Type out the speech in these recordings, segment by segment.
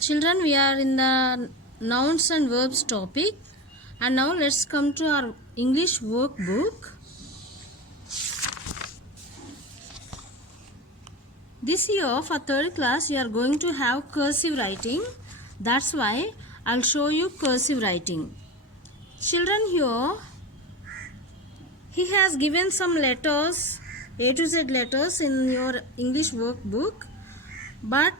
Children, we are in the nouns and verbs topic, and now let's come to our English workbook. This year for third class you are going to have cursive writing. That's why I'll show you cursive writing. Children, here he has given some letters, A to Z letters in your English workbook, but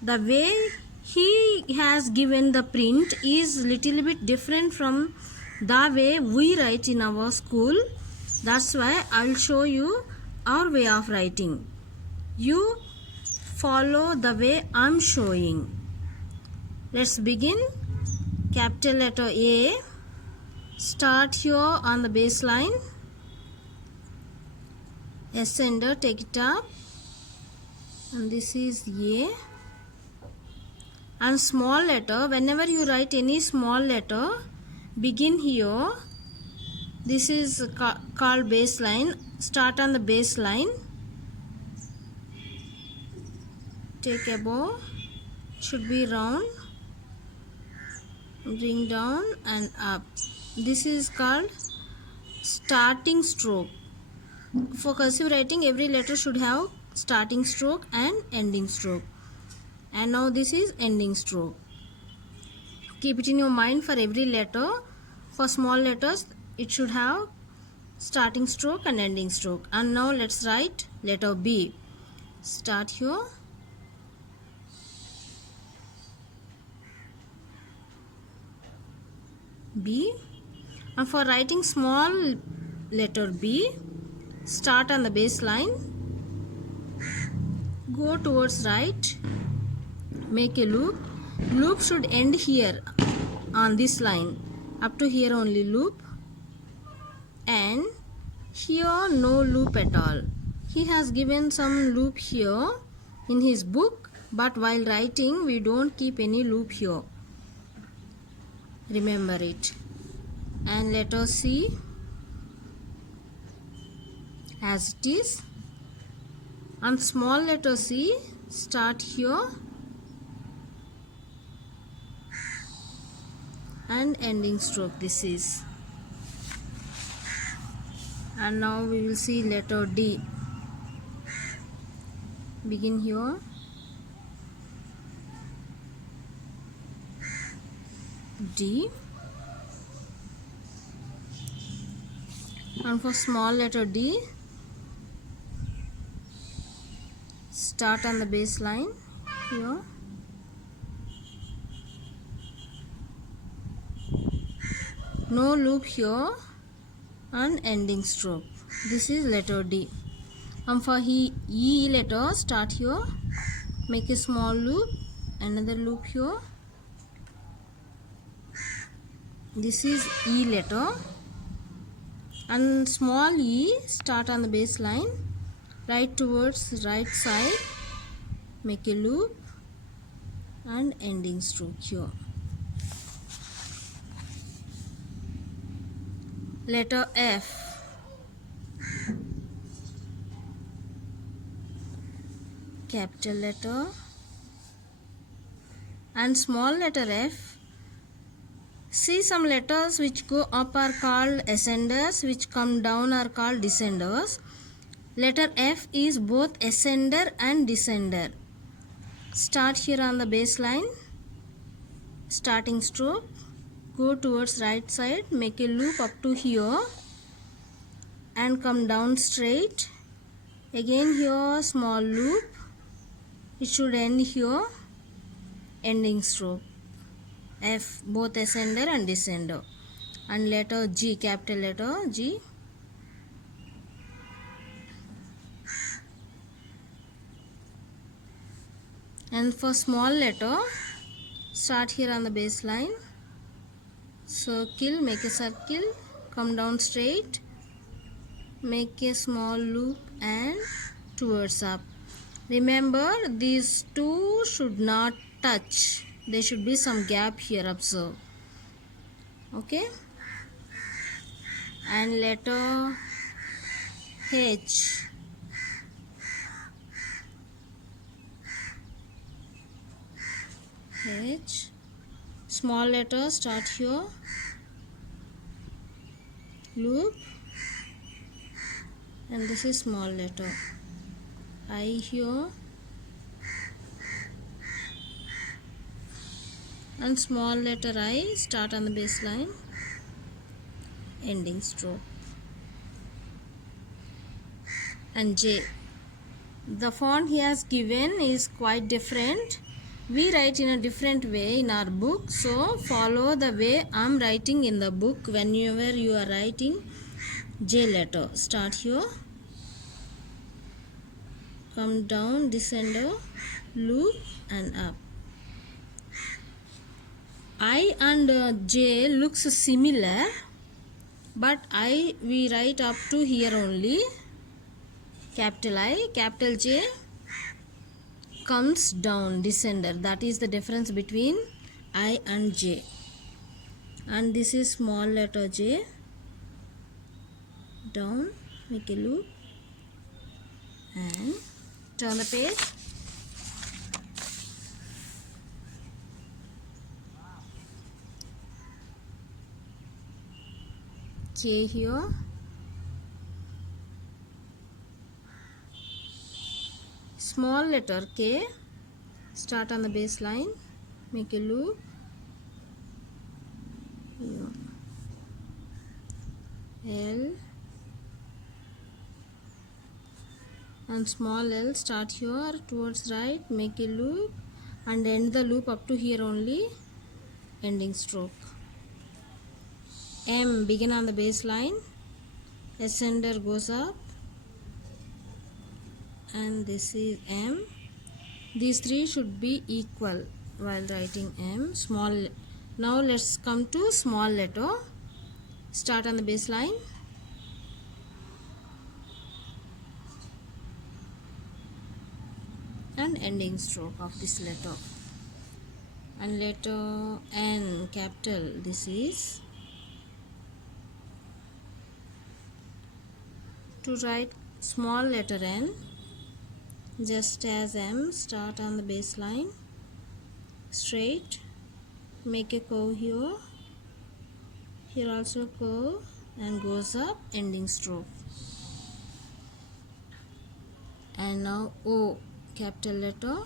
the way he has given the print is little bit different from the way we write in our school. That's why I'll show you our way of writing. You follow the way I'm showing. Let's begin. Capital letter A. Start here on the baseline. Ascender, take it up. And this is A. And small letter, whenever you write any small letter, begin here. This is called baseline. Start on the baseline. Take above, should be round, bring down and up. This is called starting stroke. For cursive writing, every letter should have starting stroke and ending stroke. And now this is ending stroke. Keep it in your mind for every letter. For small letters, it should have starting stroke and ending stroke. And now let's write letter B. Start here. B. And for writing small letter B, start on the baseline, go towards right, make a loop. Loop should end here on this line, up to here only loop, and here no loop at all. He has given some loop here in his book, but while writing we don't keep any loop here. Remember it. And letter C as it is. On small letter C, start here and ending stroke this is. And now we will see letter D. Begin here. D. And for small letter D, start on the baseline here, no loop here, and ending stroke. This is letter D. And for E letter, start here, make a small loop, another loop here. This is E letter. And small e, start on the baseline, right towards right side, make a loop and ending stroke here. Letter F. Capital letter and small letter F. See, some letters which go up are called ascenders, which come down are called descenders. Letter F is both ascender and descender. Start here on the baseline, starting stroke, go towards right side, make a loop up to here and come down straight. Again here small loop, it should end here, ending stroke. F, both ascender and descender. And letter G, capital letter G. And for small letter, start here on the baseline, circle, make a circle, come down straight, make a small loop and towards up. Remember, these two should not touch. There should be some gap here, observe. Okay. And letter H. H. Small letter start here, loop, and this is small letter I here, and small letter I start on the baseline, ending stroke, and J. The font he has given is quite different. We write in a different way in our book, so follow the way I am writing in the book. Whenever you are writing J letter, start here, come down, descender, loop, and up. I and J looks similar, but I we write up to here only. Capital I, capital J comes down, descender. That is the difference between I and J. And this is small letter J, down, make a loop, and turn the page. K here, small letter K, start on the baseline, make a loop, L, and small L, start here towards right, make a loop, and end the loop up to here only, ending stroke. M, begin on the baseline, ascender goes up, and this is M. These three should be equal while writing M. Small. Now let's come to small letter. Start on the baseline, and ending stroke of this letter. And letter N, capital, this is. To write small letter N, just as M, start on the baseline, straight, make a curve here, here also curve, and goes up, ending stroke. And now O, capital letter,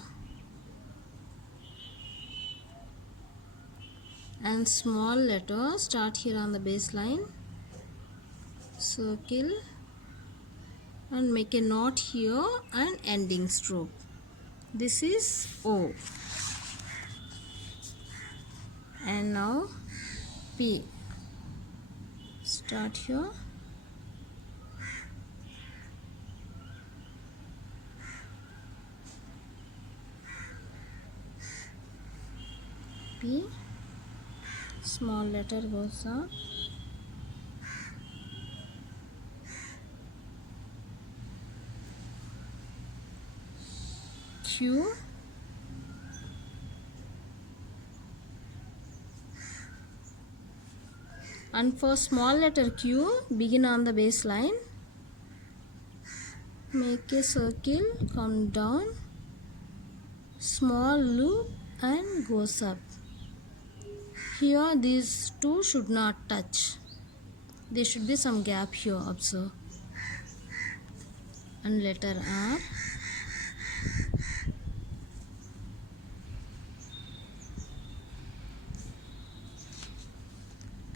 and small letter, start here on the baseline, circle, and make a knot here, and ending stroke. This is O. And now P, start here, P, small letter goes up, Q, and for small letter Q, begin on the baseline, make a circle, come down, small loop, and goes up. Here these two should not touch. There should be some gap here, observe. And letter R,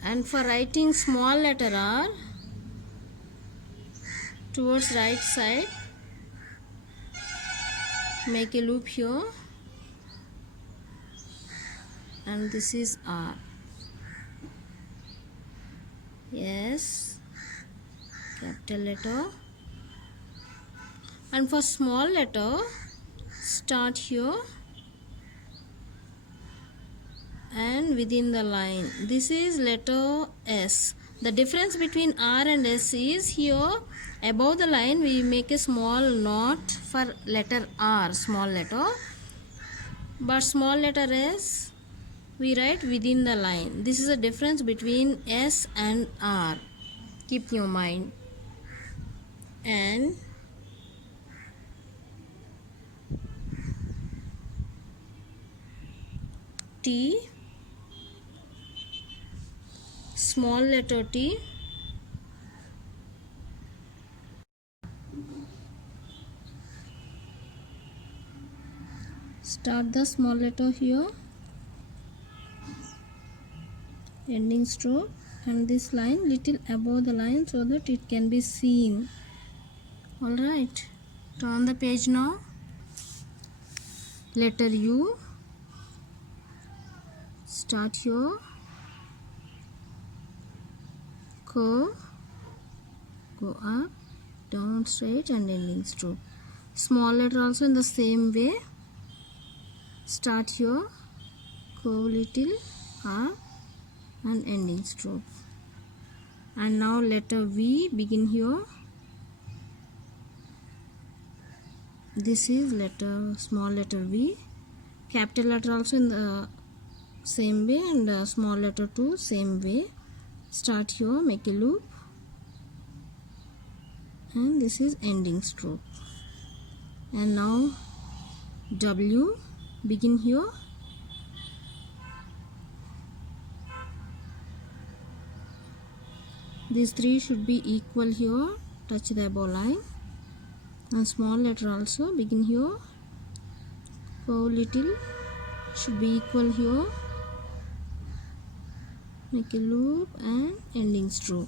and for writing small letter R, towards right side, make a loop here, and this is R. Yes, capital letter. And for small letter, start here and within the line. This is letter S. The difference between R and S is here above the line we make a small knot for letter R, small letter, but small letter S we write within the line. This is the difference between S and R. Keep in your mind. And T, small letter T, start the small letter here, ending stroke, and this line little above the line so that it can be seen. Alright, turn the page now. Letter U, start here, curve, go up, down straight, and ending stroke. Small letter also in the same way, start here, curve little up, and ending stroke. And now letter V, begin here. This is small letter V. Capital letter also in the same way, and small letter too same way. Start here, make a loop, and this is ending stroke. And now W, begin here. These three should be equal here, touch the above line. And small letter also, begin here, curve little, should be equal here, make a loop, and ending stroke.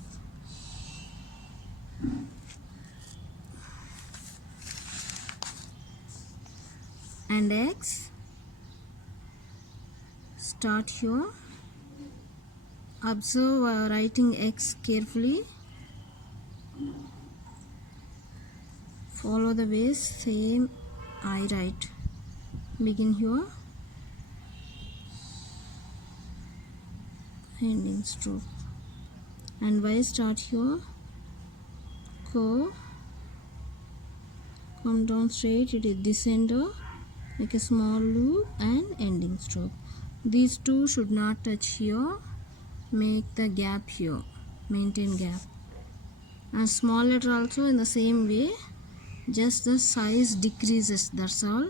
And X, start here, observe writing X carefully, follow the way same I write, begin here, ending stroke. And Y, start here, curve, come down straight, it is descender, make a small loop, and ending stroke. These two should not touch here, make the gap here, maintain gap. And small letter also in the same way, just the size decreases, that's all.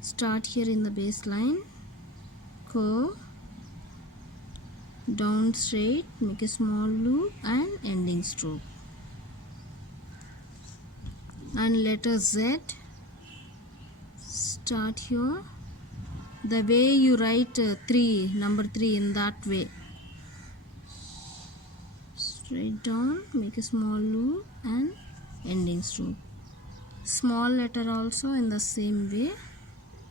Start here in the baseline, curve, down straight, make a small loop, and ending stroke. And letter Z, start here, the way you write number 3 in that way, straight down, make a small loop, and ending stroke. Small letter also in the same way,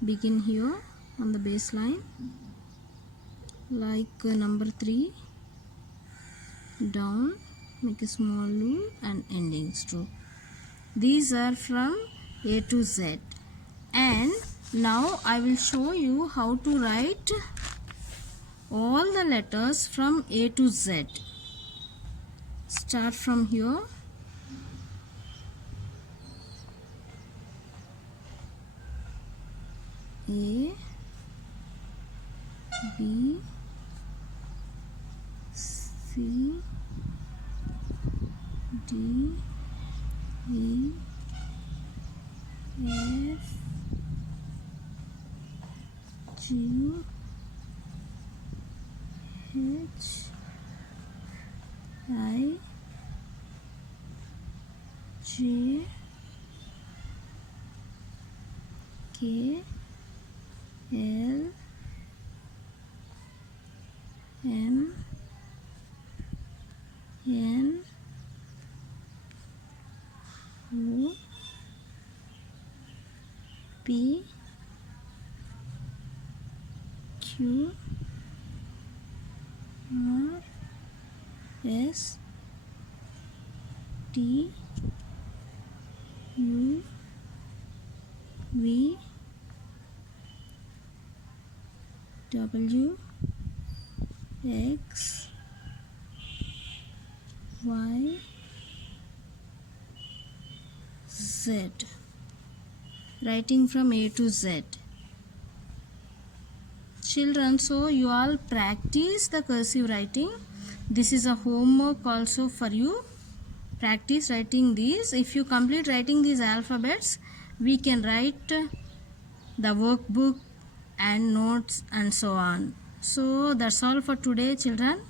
begin here on the baseline, like number 3, down, make a small loop, and ending stroke. These are from A to Z. And now I will show you how to write all the letters from A to Z. Start from here, A, B, C, D, E, F, G, H, I, J, K, L, M, N, O, P, Q, R, S, T, U, V, W, X, Y, Z. Writing from A to Z. Children, so you all practice the cursive writing. This is a homework also for you. Practice writing these. If you complete writing these alphabets, we can write the workbook and notes and so on. So that's all for today, children.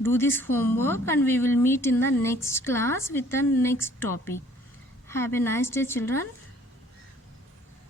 Do this homework and we will meet in the next class with the next topic. Have a nice day, children.